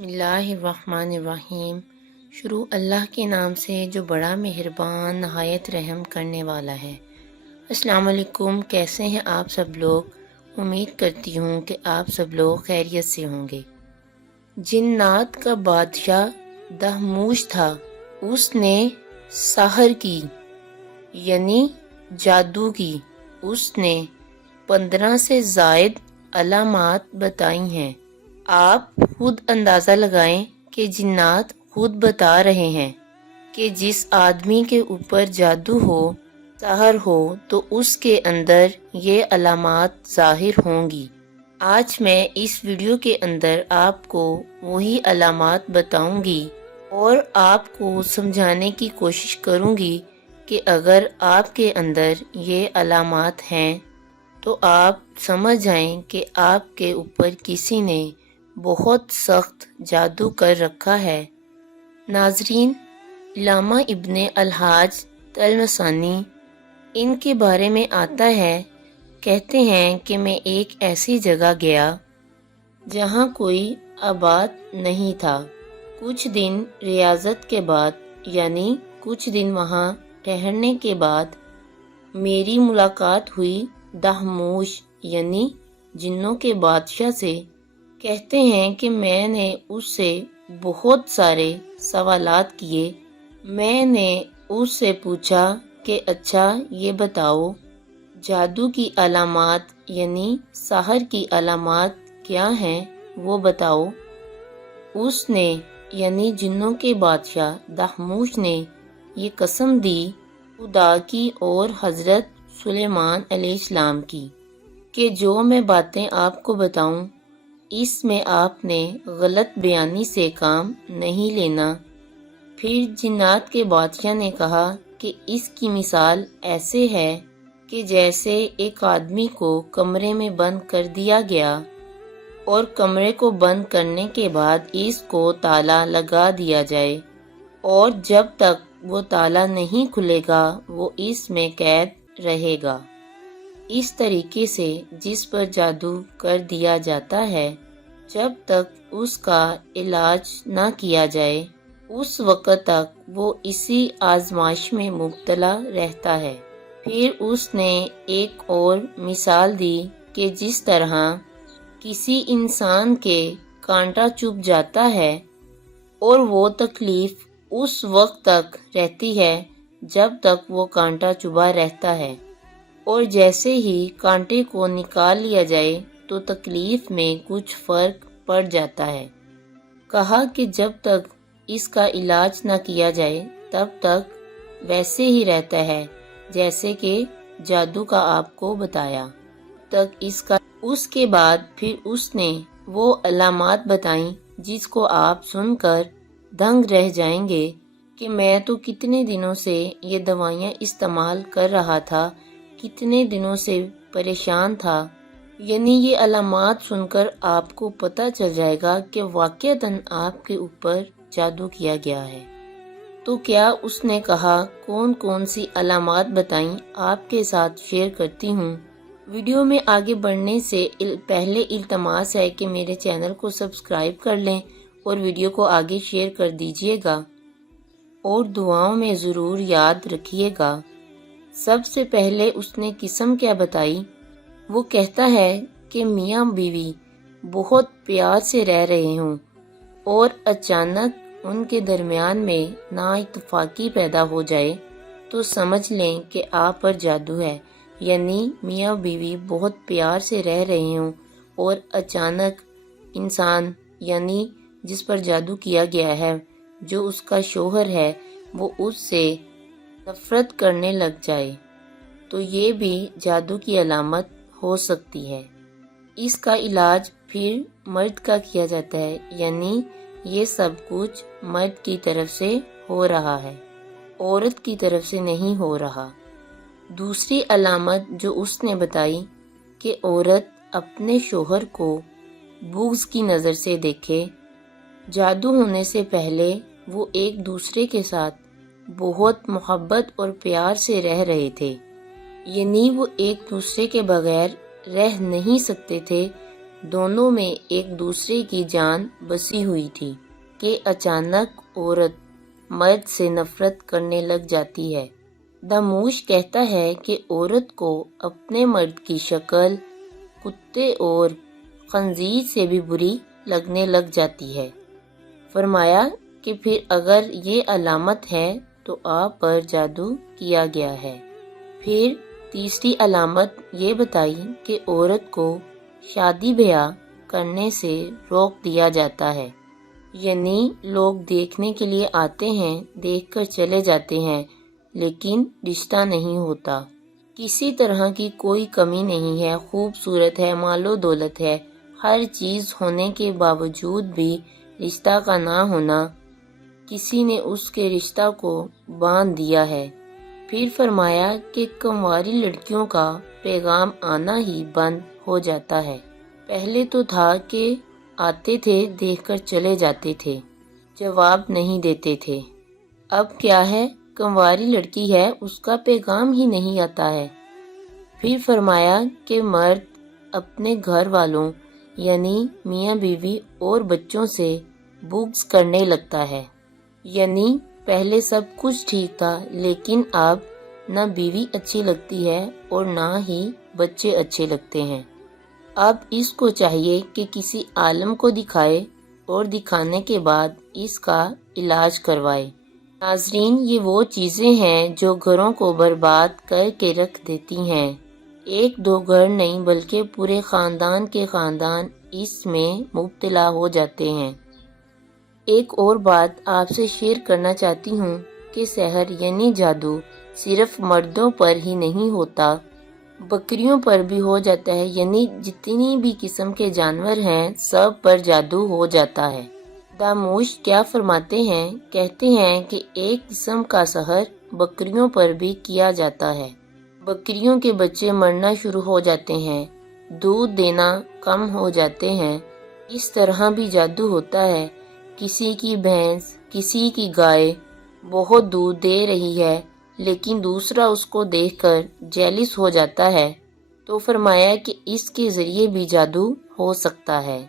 بسم اللہ الرحمن الرحیم۔ شروع اللہ کے نام سے جو بڑا مہربان نہایت رحم کرنے والا ہے۔ السلام علیکم، کیسے ہیں آپ سب لوگ؟ امید کرتی ہوں کہ آپ سب لوگ خیریت سے ہوں گے۔ جنات کا بادشاہ دہموش تھا، اس نے سحر کی یعنی جادو کی، اس نے 15 سے زائد علامات بتائی ہیں۔ آپ خود اندازہ لگائیں کہ جنات خود بتا رہے ہیں کہ جس آدمی کے اوپر جادو ہو، سحر ہو، تو اس کے اندر یہ علامات ظاہر ہوں گی۔ آج میں اس ویڈیو کے اندر آپ کو وہی علامات بتاؤں گی اور آپ کو سمجھانے کی کوشش کروں گی کہ اگر آپ کے اندر یہ علامات ہیں تو آپ سمجھ جائیں کہ آپ کے اوپر کسی نے بہت سخت جادو کر رکھا ہے۔ ناظرین، علامہ ابن الحاج طلمسانی، ان کے بارے میں آتا ہے، کہتے ہیں کہ میں ایک ایسی جگہ گیا جہاں کوئی آباد نہیں تھا۔ کچھ دن ریاضت کے بعد یعنی کچھ دن وہاں ٹھہرنے کے بعد میری ملاقات ہوئی دہموش یعنی جنوں کے بادشاہ سے۔ کہتے ہیں کہ میں نے اس سے بہت سارے سوالات کیے۔ میں نے اس سے پوچھا کہ اچھا یہ بتاؤ، جادو کی علامات یعنی سحر کی علامات کیا ہیں، وہ بتاؤ۔ اس نے یعنی جنوں کے بادشاہ دہموش نے یہ قسم دی خدا کی اور حضرت سلیمان علیہ السلام کی کہ جو میں باتیں آپ کو بتاؤں اس میں آپ نے غلط بیانی سے کام نہیں لینا۔ پھر جنات کے بادشاہ نے کہا کہ اس کی مثال ایسے ہے کہ جیسے ایک آدمی کو کمرے میں بند کر دیا گیا اور کمرے کو بند کرنے کے بعد اس کو تالا لگا دیا جائے، اور جب تک وہ تالا نہیں کھلے گا وہ اس میں قید رہے گا۔ اس طریقے سے جس پر جادو کر دیا جاتا ہے، جب تک اس کا علاج نہ کیا جائے اس وقت تک وہ اسی آزمائش میں مبتلا رہتا ہے۔ پھر اس نے ایک اور مثال دی کہ جس طرح کسی انسان کے کانٹا چبھ جاتا ہے اور وہ تکلیف اس وقت تک رہتی ہے جب تک وہ کانٹا چبھا رہتا ہے، اور جیسے ہی کانٹے کو نکال لیا جائے تو تکلیف میں کچھ فرق پڑ جاتا ہے۔ کہا کہ جب تک اس کا علاج نہ کیا جائے تب تک ویسے ہی رہتا ہے جیسے کہ جادو کا آپ کو بتایا تک اس کے بعد پھر اس نے وہ علامات بتائیں جس کو آپ سن کر دنگ رہ جائیں گے کہ میں تو کتنے دنوں سے یہ دوائیاں استعمال کر رہا تھا، کتنے دنوں سے پریشان تھا۔ یعنی یہ علامات سن کر آپ کو پتہ چل جائے گا کہ واقعتاً آپ کے اوپر جادو کیا گیا ہے۔ تو کیا اس نے کہا کون کون سی علامات بتائیں، آپ کے ساتھ شیئر کرتی ہوں۔ ویڈیو میں آگے بڑھنے سے پہلے التماس ہے کہ میرے چینل کو سبسکرائب کر لیں اور ویڈیو کو آگے شیئر کر دیجیے گا اور دعاؤں میں ضرور یاد رکھیے گا۔ سب سے پہلے اس نے قسم کیا بتائی، وہ کہتا ہے کہ میاں بیوی بہت پیار سے رہ رہے ہوں اور اچانک ان کے درمیان میں نا اتفاقی پیدا ہو جائے تو سمجھ لیں کہ آپ پر جادو ہے۔ یعنی میاں بیوی بہت پیار سے رہ رہے ہوں اور اچانک انسان یعنی جس پر جادو کیا گیا ہے، جو اس کا شوہر ہے، وہ اس سے نفرت کرنے لگ جائے تو یہ بھی جادو کی علامت ہو سکتی ہے۔ اس کا علاج پھر مرد کا کیا جاتا ہے، یعنی یہ سب کچھ مرد کی طرف سے ہو رہا ہے، عورت کی طرف سے نہیں ہو رہا۔ دوسری علامت جو اس نے بتائی کہ عورت اپنے شوہر کو بغض کی نظر سے دیکھے۔ جادو ہونے سے پہلے وہ ایک دوسرے کے ساتھ بہت محبت اور پیار سے رہ رہے تھے، یعنی وہ ایک دوسرے کے بغیر رہ نہیں سکتے تھے، دونوں میں ایک دوسرے کی جان بسی ہوئی تھی کہ اچانک عورت مرد سے نفرت کرنے لگ جاتی ہے۔ دموش کہتا ہے کہ عورت کو اپنے مرد کی شکل کتے اور خنزیر سے بھی بری لگنے لگ جاتی ہے۔ فرمایا کہ پھر اگر یہ علامت ہے تو آپ پر جادو کیا گیا ہے۔ پھر تیسری علامت یہ بتائی کہ عورت کو شادی بیاہ کرنے سے روک دیا جاتا ہے، یعنی لوگ دیکھنے کے لیے آتے ہیں، دیکھ کر چلے جاتے ہیں، لیکن رشتہ نہیں ہوتا۔ کسی طرح کی کوئی کمی نہیں ہے، خوبصورت ہے، مال و دولت ہے، ہر چیز ہونے کے باوجود بھی رشتہ کا نہ ہونا، کسی نے اس کے رشتہ کو باندھ دیا ہے۔ پھر فرمایا کہ کنواری لڑکیوں کا پیغام آنا ہی بند ہو جاتا ہے۔ پہلے تو تھا کہ آتے تھے، دیکھ کر چلے جاتے تھے، جواب نہیں دیتے تھے۔ اب کیا ہے، کنواری لڑکی ہے، اس کا پیغام ہی نہیں آتا ہے۔ پھر فرمایا کہ مرد اپنے گھر والوں یعنی میاں بیوی اور بچوں سے بغض کرنے لگتا ہے، یعنی پہلے سب کچھ ٹھیک تھا، لیکن اب نہ بیوی اچھی لگتی ہے اور نہ ہی بچے اچھے لگتے ہیں۔ اب اس کو چاہیے کہ کسی عالم کو دکھائے اور دکھانے کے بعد اس کا علاج کروائے۔ ناظرین، یہ وہ چیزیں ہیں جو گھروں کو برباد کر کے رکھ دیتی ہیں۔ ایک دو گھر نہیں بلکہ پورے خاندان کے خاندان اس میں مبتلا ہو جاتے ہیں۔ ایک اور بات آپ سے شیئر کرنا چاہتی ہوں کہ سحر یعنی جادو صرف مردوں پر ہی نہیں ہوتا، بکریوں پر بھی ہو جاتا ہے، یعنی جتنی بھی قسم کے جانور ہیں سب پر جادو ہو جاتا ہے۔ داموش کیا فرماتے ہیں؟ کہتے ہیں کہ ایک قسم کا سحر بکریوں پر بھی کیا جاتا ہے۔ بکریوں کے بچے مرنا شروع ہو جاتے ہیں، دودھ دینا کم ہو جاتے ہیں۔ اس طرح بھی جادو ہوتا ہے۔ کسی کی بھینس، کسی کی گائے بہت دودھ دے رہی ہے، لیکن دوسرا اس کو دیکھ کر جیلس ہو جاتا ہے، تو فرمایا کہ اس کے ذریعے بھی جادو ہو سکتا ہے۔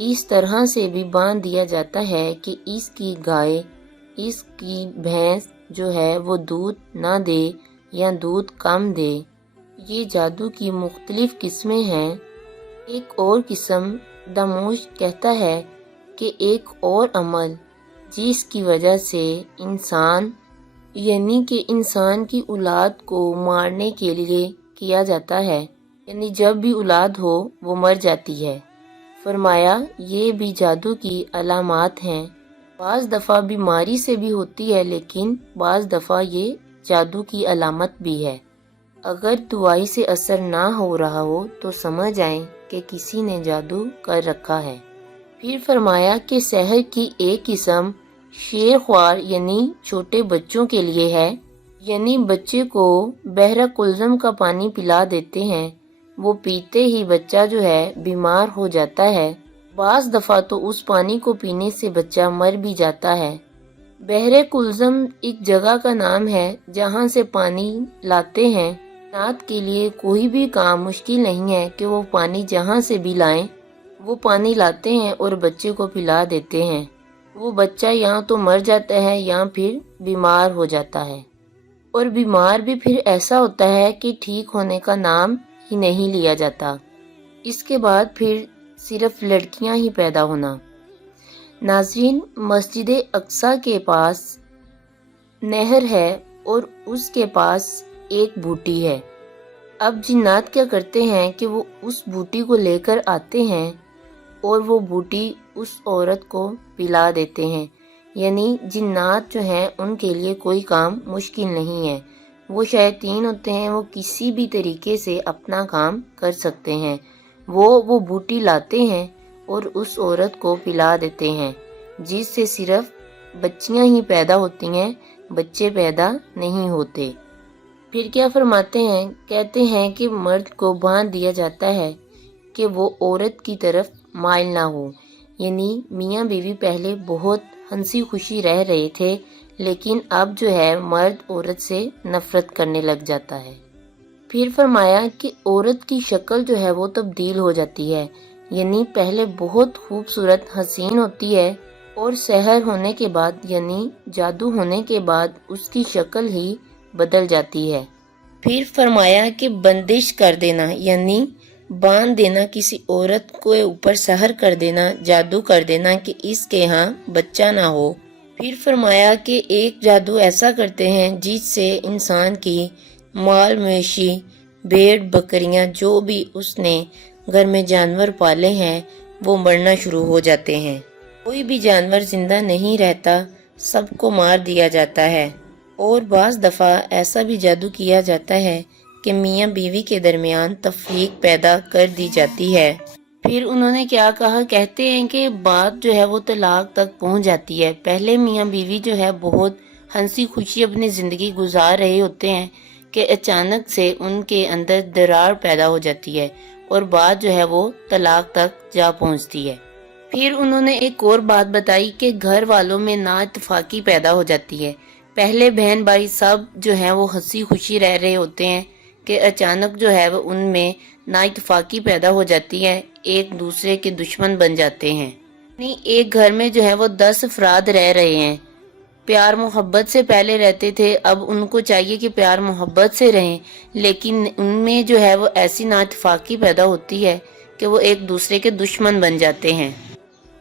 اس طرح سے بھی باندھ دیا جاتا ہے کہ اس کی گائے، اس کی بھینس جو ہے وہ دودھ نہ دے یا دودھ کم دے۔ یہ جادو کی مختلف قسمیں ہیں۔ ایک اور قسم دموش کہتا ہے کہ ایک اور عمل جس کی وجہ سے انسان یعنی کہ انسان کی اولاد کو مارنے کے لیے کیا جاتا ہے، یعنی جب بھی اولاد ہو وہ مر جاتی ہے۔ فرمایا یہ بھی جادو کی علامات ہیں۔ بعض دفعہ بیماری سے بھی ہوتی ہے، لیکن بعض دفعہ یہ جادو کی علامت بھی ہے۔ اگر دوائی سے اثر نہ ہو رہا ہو تو سمجھ آئیں کہ کسی نے جادو کر رکھا ہے۔ پھر فرمایا کہ سحر کی ایک قسم شیر خوار یعنی چھوٹے بچوں کے لیے ہے، یعنی بچے کو بحر کلثم کا پانی پلا دیتے ہیں، وہ پیتے ہی بچہ جو ہے بیمار ہو جاتا ہے۔ بعض دفعہ تو اس پانی کو پینے سے بچہ مر بھی جاتا ہے۔ بحر کلثم ایک جگہ کا نام ہے جہاں سے پانی لاتے ہیں۔ نات کے لیے کوئی بھی کام مشکل نہیں ہے کہ وہ پانی جہاں سے بھی لائیں، وہ پانی لاتے ہیں اور بچے کو پلا دیتے ہیں۔ وہ بچہ یا تو مر جاتا ہے یا پھر بیمار ہو جاتا ہے، اور بیمار بھی پھر ایسا ہوتا ہے کہ ٹھیک ہونے کا نام ہی نہیں لیا جاتا۔ اس کے بعد پھر صرف لڑکیاں ہی پیدا ہونا۔ ناظرین، مسجد اقصی کے پاس نہر ہے اور اس کے پاس ایک بوٹی ہے۔ اب جنات کیا کرتے ہیں کہ وہ اس بوٹی کو لے کر آتے ہیں اور وہ بوٹی اس عورت کو پلا دیتے ہیں، یعنی جنات جو ہیں ان کے لیے کوئی کام مشکل نہیں ہے۔ وہ شیاطین ہوتے ہیں، وہ کسی بھی طریقے سے اپنا کام کر سکتے ہیں۔ وہ بوٹی لاتے ہیں اور اس عورت کو پلا دیتے ہیں، جس سے صرف بچیاں ہی پیدا ہوتی ہیں، بچے پیدا نہیں ہوتے۔ پھر کیا فرماتے ہیں؟ کہتے ہیں کہ مرد کو باندھ دیا جاتا ہے کہ وہ عورت کی طرف مائل نہ ہو، یعنی میاں بیوی پہلے بہت ہنسی خوشی رہ رہے تھے، لیکن اب جو ہے مرد عورت سے نفرت کرنے لگ جاتا ہے۔ پھر فرمایا کہ عورت کی شکل جو ہے وہ تبدیل ہو جاتی ہے، یعنی پہلے بہت خوبصورت حسین ہوتی ہے اور سحر ہونے کے بعد یعنی جادو ہونے کے بعد اس کی شکل ہی بدل جاتی ہے۔ پھر فرمایا کہ بندش کر دینا یعنی باندھ دینا، کسی عورت کو اوپر سحر کر دینا، جادو کر دینا کہ اس کے ہاں بچہ نہ ہو۔ پھر فرمایا کہ ایک جادو ایسا کرتے ہیں جس سے انسان کی مال مویشی، بھیڑ بکریاں جو بھی اس نے گھر میں جانور پالے ہیں وہ مرنا شروع ہو جاتے ہیں، کوئی بھی جانور زندہ نہیں رہتا، سب کو مار دیا جاتا ہے۔ اور بعض دفعہ ایسا بھی جادو کیا جاتا ہے کہ میاں بیوی کے درمیان تفریق پیدا کر دی جاتی ہے۔ پھر انہوں نے کیا کہا، کہتے ہیں کہ بات جو ہے وہ طلاق تک پہنچ جاتی ہے۔ پہلے میاں بیوی جو ہے بہت ہنسی خوشی اپنی زندگی گزار رہے ہوتے ہیں کہ اچانک سے ان کے اندر درار پیدا ہو جاتی ہے اور بات جو ہے وہ طلاق تک جا پہنچتی ہے۔ پھر انہوں نے ایک اور بات بتائی کہ گھر والوں میں نا اتفاقی پیدا ہو جاتی ہے۔ پہلے بہن بھائی سب جو ہیں وہ ہنسی خوشی رہ رہے ہوتے ہیں کہ اچانک جو ہے وہ ان میں نا اتفاقی پیدا ہو جاتی ہے، ایک دوسرے کے دشمن بن جاتے ہیں۔ یعنی ایک گھر میں جو ہے وہ 10 افراد رہ رہے ہیں، پیار محبت سے پہلے رہتے تھے، اب ان کو چاہیے کہ پیار محبت سے رہیں، لیکن ان میں جو ہے وہ ایسی نا اتفاقی پیدا ہوتی ہے کہ وہ ایک دوسرے کے دشمن بن جاتے ہیں۔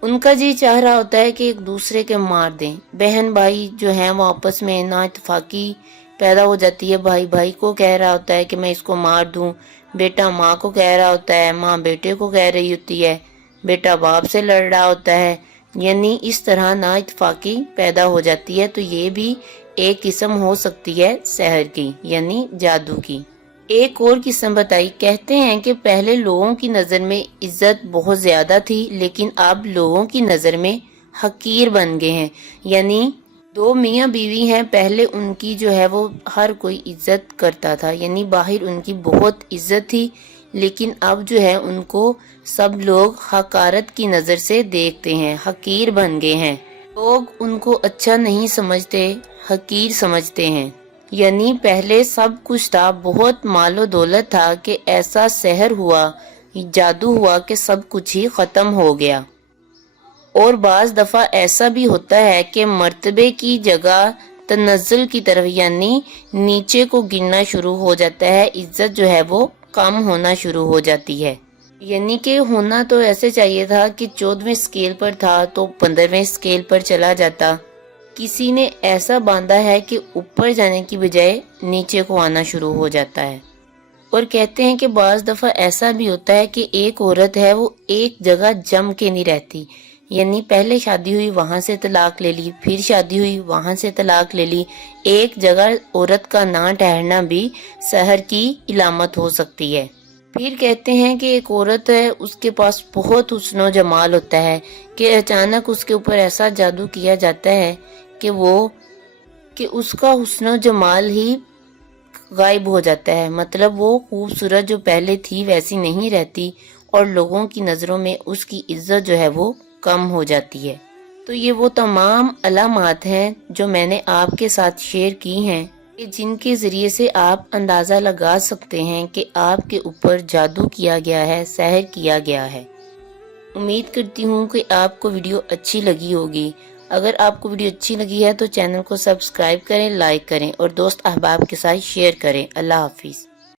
ان کا جی چاہ رہا ہوتا ہے کہ ایک دوسرے کے مار دیں۔ بہن بھائی جو ہیں وہ آپس میں نا اتفاقی پیدا ہو جاتی ہے، بھائی بھائی کو کہہ رہا ہوتا ہے کہ میں اس کو مار دوں، بیٹا ماں کو کہہ رہا ہوتا ہے، ماں بیٹے کو کہہ رہی ہوتی ہے، بیٹا باپ سے لڑ رہا ہوتا ہے، یعنی اس طرح نا اتفاقی پیدا ہو جاتی ہے۔ تو یہ بھی ایک قسم ہو سکتی ہے سحر کی یعنی جادو کی۔ ایک اور قسم بتائی، کہتے ہیں کہ پہلے لوگوں کی نظر میں عزت بہت زیادہ تھی لیکن اب لوگوں کی نظر میں حقیر بن گئے ہیں۔ یعنی 2 میاں بیوی ہیں، پہلے ان کی جو ہے وہ ہر کوئی عزت کرتا تھا، یعنی باہر ان کی بہت عزت تھی، لیکن اب جو ہے ان کو سب لوگ حقارت کی نظر سے دیکھتے ہیں، حقیر بن گئے ہیں، لوگ ان کو اچھا نہیں سمجھتے، حقیر سمجھتے ہیں۔ یعنی پہلے سب کچھ تھا، بہت مال و دولت تھا کہ ایسا سحر ہوا، جادو ہوا کہ سب کچھ ہی ختم ہو گیا۔ اور بعض دفعہ ایسا بھی ہوتا ہے کہ مرتبے کی جگہ تنزل کی طرف یعنی نیچے کو گرنا شروع ہو جاتا ہے، عزت جو ہے وہ کم ہونا شروع ہو جاتی ہے۔ یعنی کہ ہونا تو ایسے چاہیے تھا کہ 14ویں اسکیل پر تھا تو 15ویں اسکیل پر چلا جاتا، کسی نے ایسا باندھا ہے کہ اوپر جانے کی بجائے نیچے کو آنا شروع ہو جاتا ہے۔ اور کہتے ہیں کہ بعض دفعہ ایسا بھی ہوتا ہے کہ ایک عورت ہے وہ ایک جگہ جم کے نہیں رہتی، یعنی پہلے شادی ہوئی وہاں سے طلاق لے لی، پھر شادی ہوئی وہاں سے طلاق لے لی، ایک جگہ عورت کا نہ ٹھہرنا بھی سحر کی علامت ہو سکتی ہے۔ پھر کہتے ہیں کہ ایک عورت ہے، اس کے پاس بہت حسن و جمال ہوتا ہے کہ اچانک اس کے اوپر ایسا جادو کیا جاتا ہے کہ اس کا حسن و جمال ہی غائب ہو جاتا ہے، مطلب وہ خوبصورت جو پہلے تھی ویسی نہیں رہتی اور لوگوں کی نظروں میں اس کی عزت جو ہے وہ کم ہو جاتی ہے۔ تو یہ وہ تمام علامات ہیں جو میں نے آپ کے ساتھ شیئر کی ہیں کہ جن کے ذریعے سے آپ اندازہ لگا سکتے ہیں کہ آپ کے اوپر جادو کیا گیا ہے، سحر کیا گیا ہے۔ امید کرتی ہوں کہ آپ کو ویڈیو اچھی لگی ہوگی۔ اگر آپ کو ویڈیو اچھی لگی ہے تو چینل کو سبسکرائب کریں، لائک کریں اور دوست احباب کے ساتھ شیئر کریں۔ اللہ حافظ۔